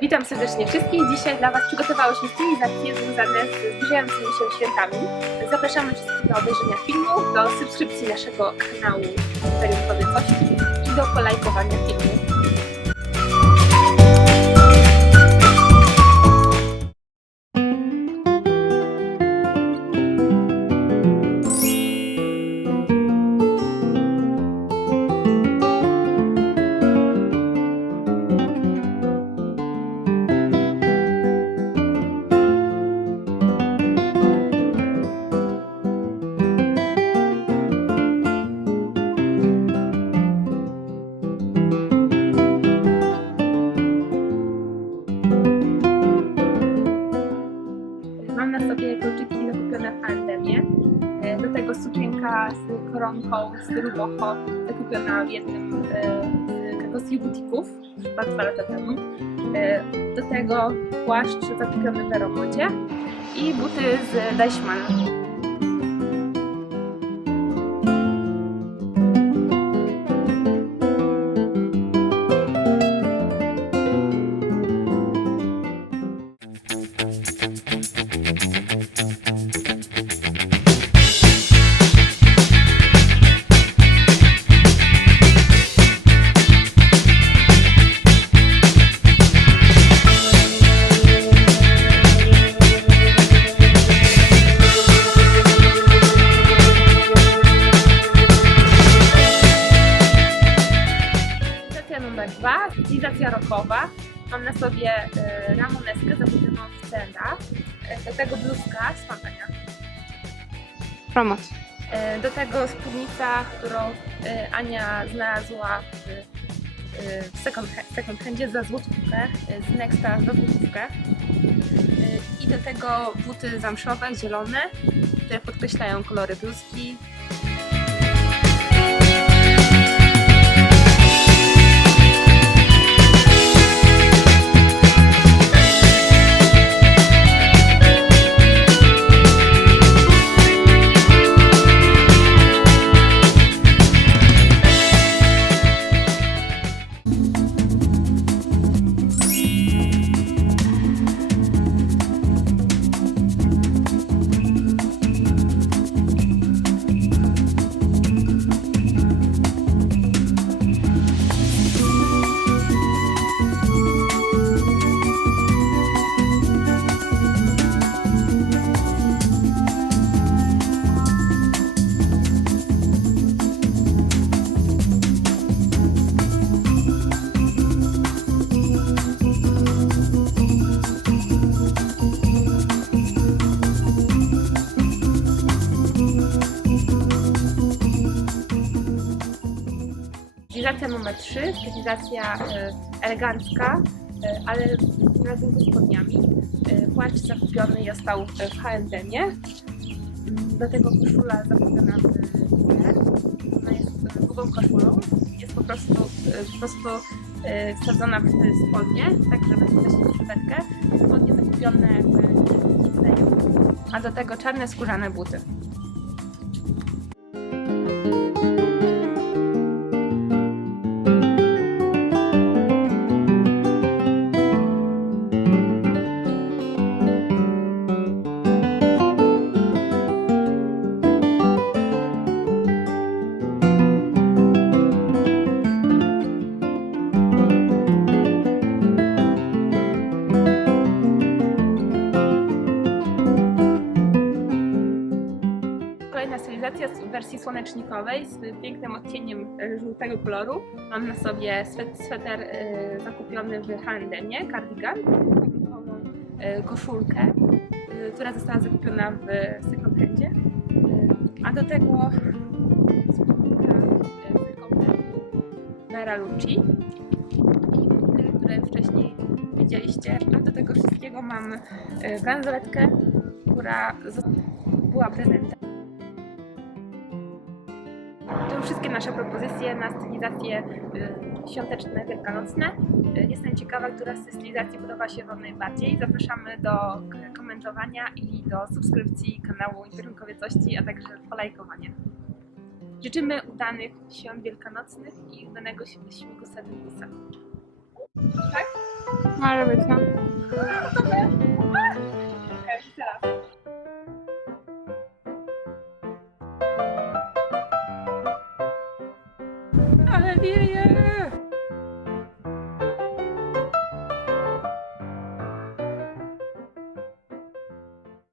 Witam serdecznie wszystkich. Dzisiaj dla Was przygotowałyśmy stylizacje związane z zbliżającymi się świętami. Zapraszamy wszystkich do obejrzenia filmu, do subskrypcji naszego kanału Imperium Kobiecości i do polajkowania filmu. W H&M-ie. E, Do tego sukienka z koronką w stylu boho, zakupiona w jednym e, z Krakowskich butików chyba dwa lata temu. E, Do tego płaszcz zakupiony w Veromodzie i buty z Deichmann. Stylizacja numer dwa, stylizacja rockowa. Mam na sobie e, ramoneskę zakupioną w Cenda. E, Do tego bluzka z Fantania. Promoc. E, Do tego spódnica, którą e, Ania znalazła w, e, w second, second handzie za złotówkę, e, z Nexta za złotówkę. I do tego buty zamszowe, zielone, które podkreślają kolory bluzki. Stylizacja numer 3, stylizacja e, elegancka, e, ale razem ze spodniami. E, Płaszcz zakupiony został w H&M-ie. Mm, Do tego koszula zakupiona w. Ona jest grubą koszulą. Jest po prostu, po prostu wsadzona w spodnie, tak żeby podać sylwetkę. Spodnie zakupione w Disneyu. A do tego czarne skórzane buty. Wersji słonecznikowej z pięknym odcieniem e, żółtego koloru. Mam na sobie swet, sweter e, zakupiony w H&M-ie, cardigan, korunkową e, koszulkę, która została zakupiona w second handzie. A do tego spódnica z kompletu Vera Lucci i buty, które wcześniej widzieliście. A do tego wszystkiego mam bransoletkę, która była prezentem. Wszystkie nasze propozycje na stylizacje y, świąteczne, wielkanocne. Y, Jestem ciekawa, która z stylizacji podoba się Wam najbardziej. Zapraszamy do komentowania i do subskrypcji kanału Imperium Kobiecości, a także polajkowania. Życzymy udanych świąt wielkanocnych i udanego śmigusa Dymusa. Tak? Może być, no. No Ale wieje!